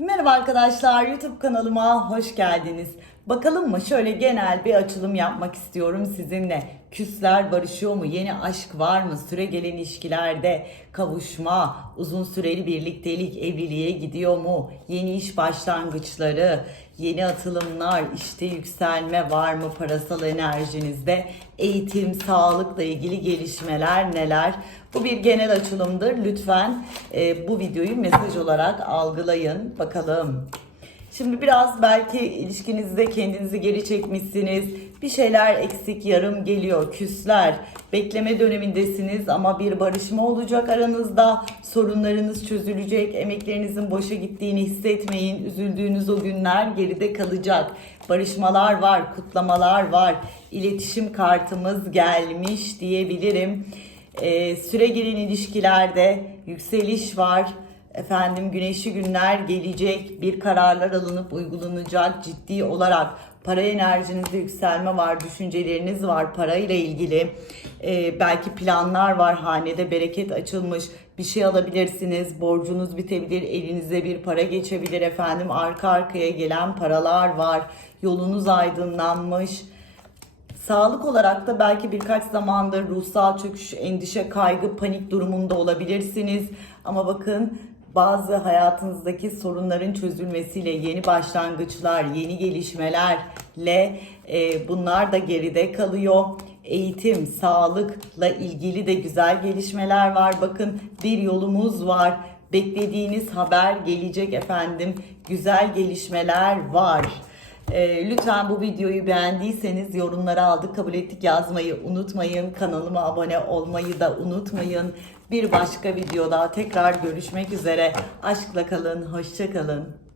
Merhaba arkadaşlar, YouTube kanalıma hoş geldiniz. Bakalım mı şöyle genel bir açılım yapmak istiyorum sizinle. Küsler barışıyor mu? Yeni aşk var mı? Süre gelen ilişkilerde kavuşma, uzun süreli birliktelik evliliğe gidiyor mu? Yeni iş başlangıçları, yeni atılımlar, işte yükselme var mı parasal enerjinizde? Eğitim, sağlıkla ilgili gelişmeler neler? Bu bir genel açılımdır. Lütfen e, bu videoyu mesaj olarak algılayın. Bakalım. Şimdi biraz belki ilişkinizde kendinizi geri çekmişsiniz. Bir şeyler eksik, yarım geliyor. Küsler. Bekleme dönemindesiniz ama bir barışma olacak aranızda. Sorunlarınız çözülecek. Emeklerinizin boşa gittiğini hissetmeyin. Üzüldüğünüz o günler geride kalacak. Barışmalar var, kutlamalar var. İletişim kartımız gelmiş diyebilirim. Ee, süre gelen ilişkilerde yükseliş var. Efendim güneşli günler gelecek. Bir kararlar alınıp uygulanacak ciddi olarak. Para enerjinizde yükselme var, düşünceleriniz var parayla ilgili. Ee, belki planlar var, hanede bereket açılmış. Bir şey alabilirsiniz, borcunuz bitebilir, elinize bir para geçebilir efendim. Arka arkaya gelen paralar var, yolunuz aydınlanmış. Sağlık olarak da belki birkaç zamandır ruhsal çöküş, endişe, kaygı, panik durumunda olabilirsiniz. Ama bakın bazı hayatınızdaki sorunların çözülmesiyle yeni başlangıçlar, yeni gelişmelerle e, bunlar da geride kalıyor. Eğitim, sağlıkla ilgili de güzel gelişmeler var. Bakın bir yolumuz var. Beklediğiniz haber gelecek efendim. Güzel gelişmeler var. Ee, lütfen bu videoyu beğendiyseniz yorumlara aldık kabul ettik yazmayı unutmayın. Kanalıma abone olmayı da unutmayın. Bir başka videoda tekrar görüşmek üzere. Aşkla kalın, hoşça kalın.